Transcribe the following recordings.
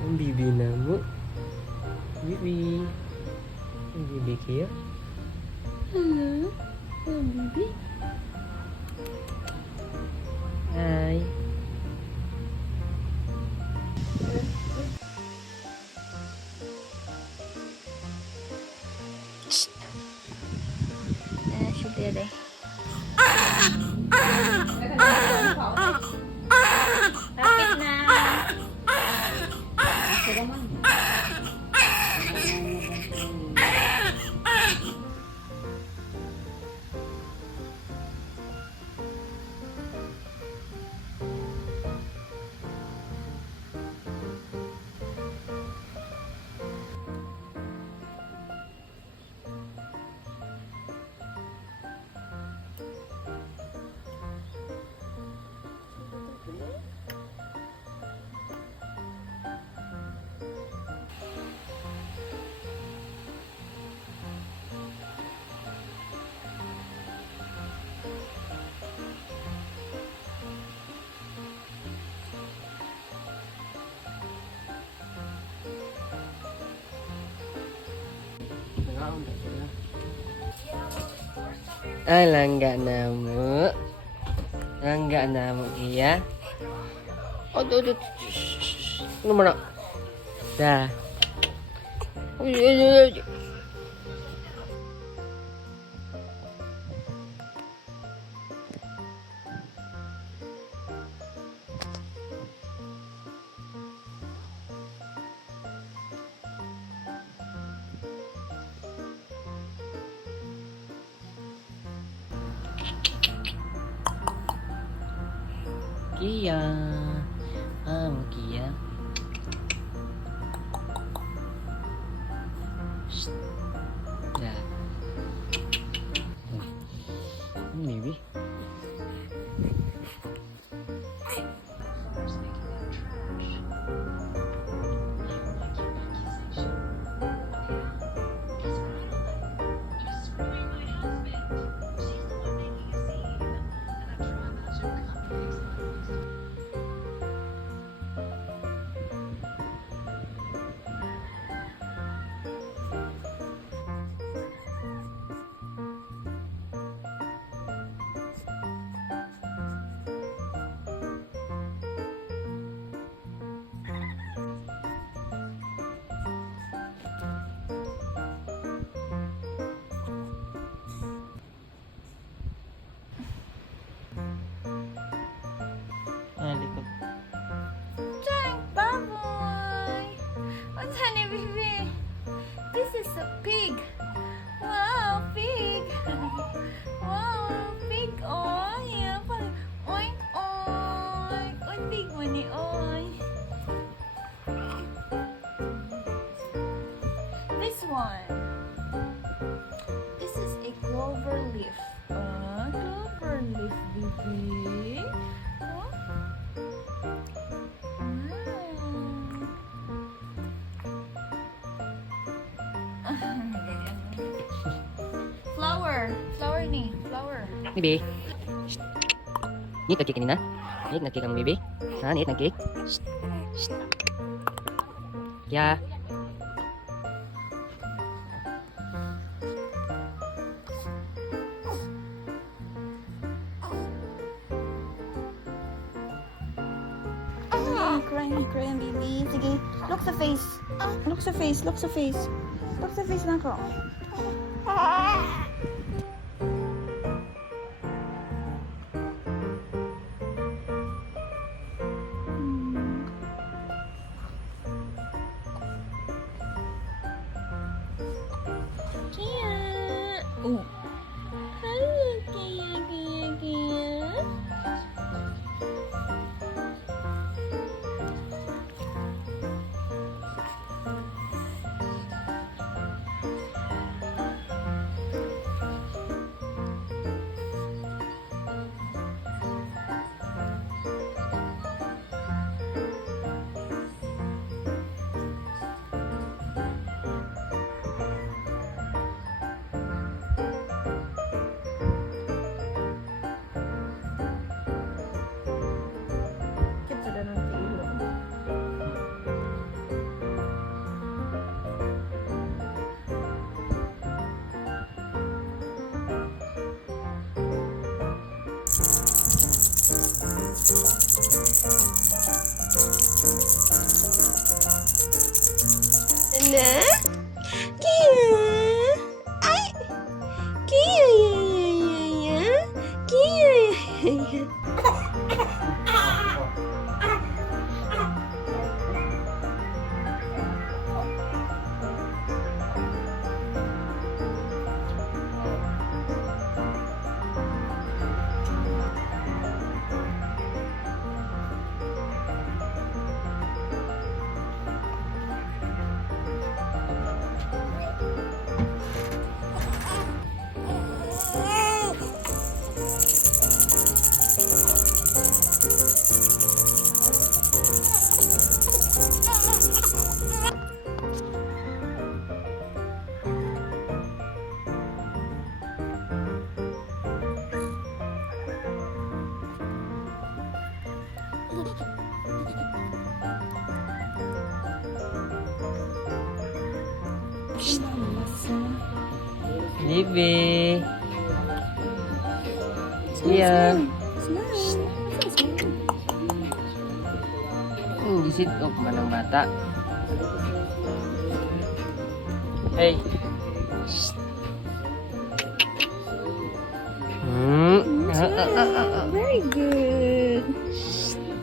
Ang bibi na mo. Bibi. Ang bibi kaya? Hello? Ang bibi? Hi. Shoot deh. Rapid na. Ay, langga na mo. Langga na mo iya. Oh, do. Ano mo na? Da. Kia. Kia. Shh. Ya. Maybe. Likod. Dang, baboy! What's honey, baby? This is a pig. Wow, pig. Wow, pig. Oh, yeah. Oink, oink. Oink, pig mo ni oink. This one. This is a clover leaf. Clover leaf, baby. Flower ni, flower. Bibi. Niit nag-cake kanina? Niit nag-cake ang bibi? Ha? Niit nag-cake? Kaya. Crying, baby. Sige, look sa face. Look sa face, look sa face. Look sa face na ko. Oh. Hello, Kia. Ano? Kia? Ay! Kia, ya. Kia, ya. Bibi. Iya. Di situ manang bata. Hey. Very good.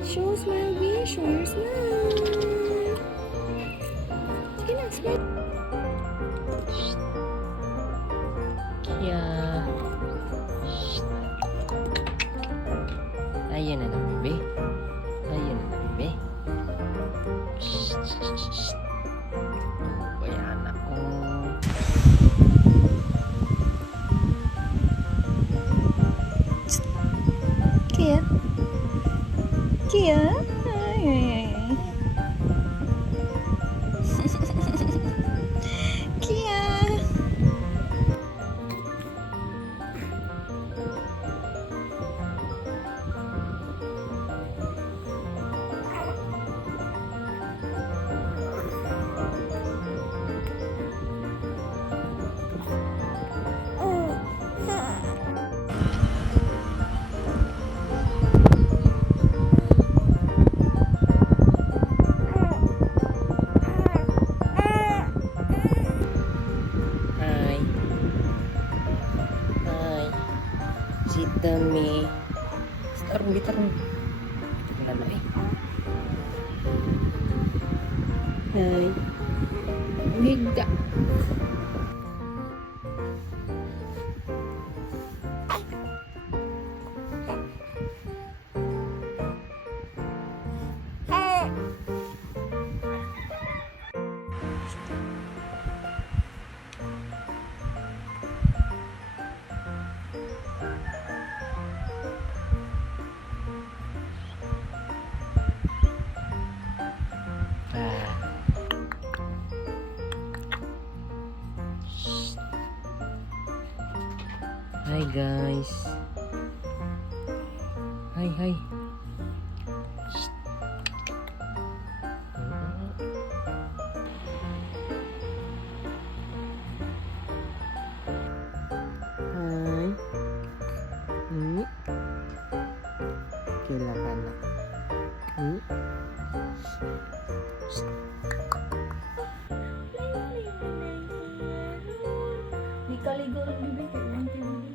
Show smile, baby. Show your smile. Sige na, smile. Kia. Ayan na lang, bebe. Ayan na lang, bebe. Kaya anak ko. Kia. Kia. Ay, ay, ay. Kia. Hi. Hi. Sit down, me. Tarong, tarong. Wala na eh. Hi. Higda. Hi guys. Hi, hi. Hi. Kailangan na. Di kaligo ng bibig. Kailangan tayo bibig.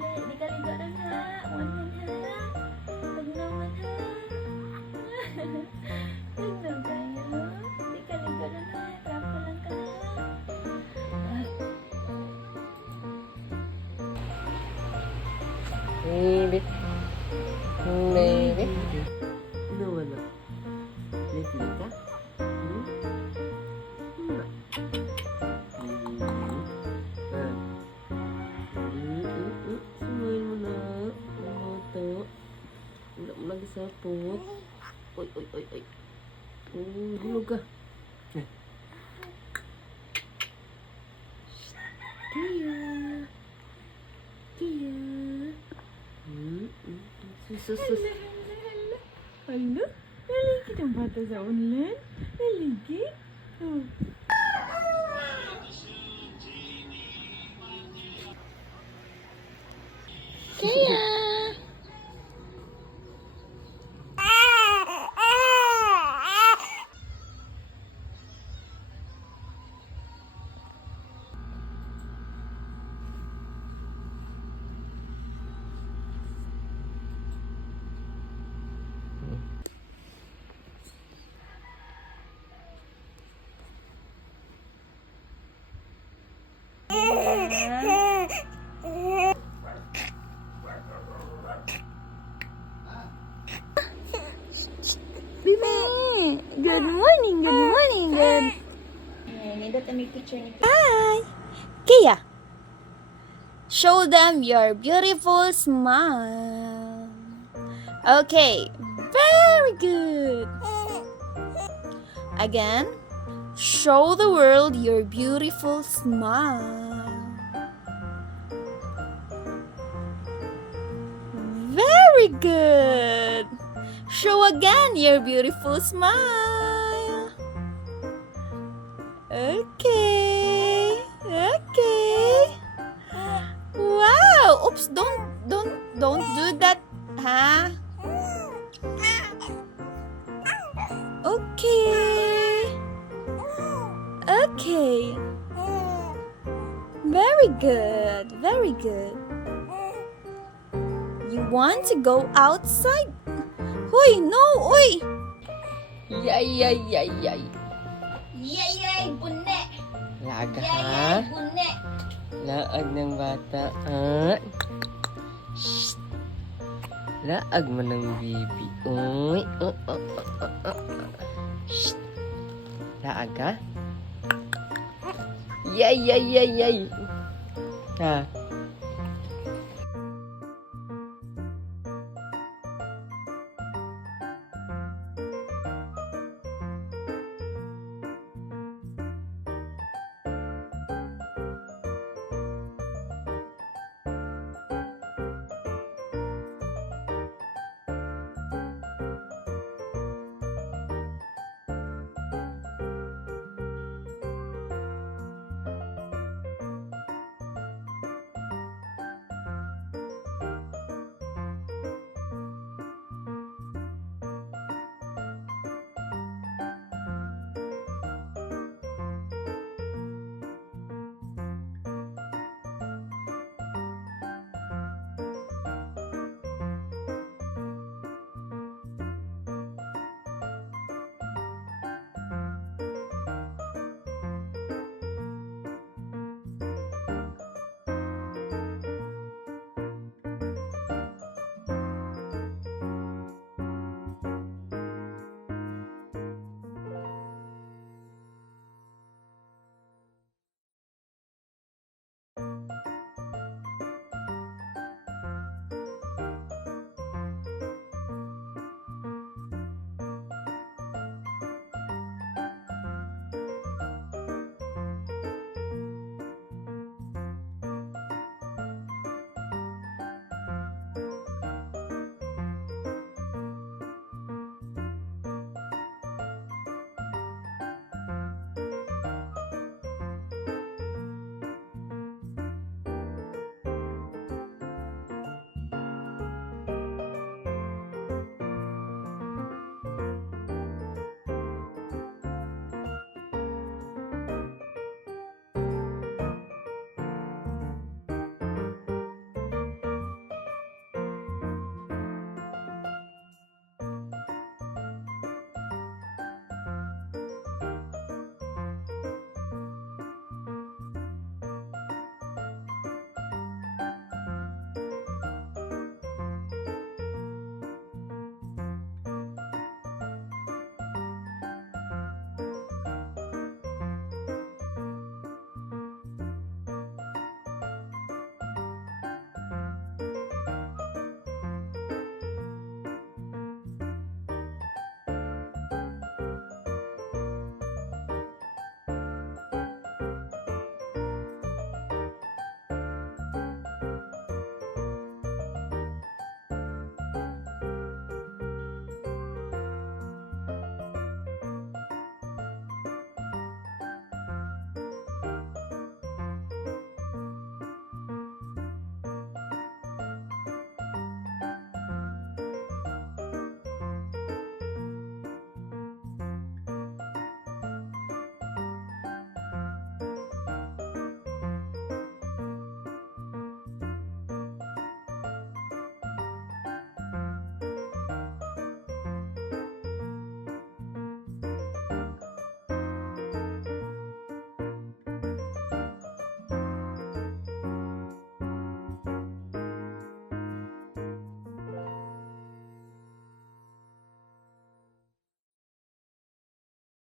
Di kaligo na ha. Wanan ha. Huwag naman ha. Tignan kayo. Di kaligo na ha. Trapa lang ka ha. Baby. Baby. Ano wala? Lipi ka? Sumayin mo na. Ito. Wala mo lagi sapot. Oy, oy, oy, oy. Hulog ka. Kia. Kia. Sus. Hala? Naligid ang bata sa ulan? Naligid? Oh. Kaya. Bibi, good morning, good morning, good. Nindot na may picture ni Hi! Kaya, show them your beautiful smile. Okay, very good. Again, show the world your beautiful smile. Very good. Show again your beautiful smile. Okay. Okay. Wow. Oops, don't do that. Huh? Okay. Okay. Very good. Very good. You want to go outside? Hoy, no, oy! Yay! Yay, bunne! Laga ha? bunne! Laag ng bata. Ah. Shh. Laag mo ng baby. Uy. Shh. Laag ha? Yay! Ha?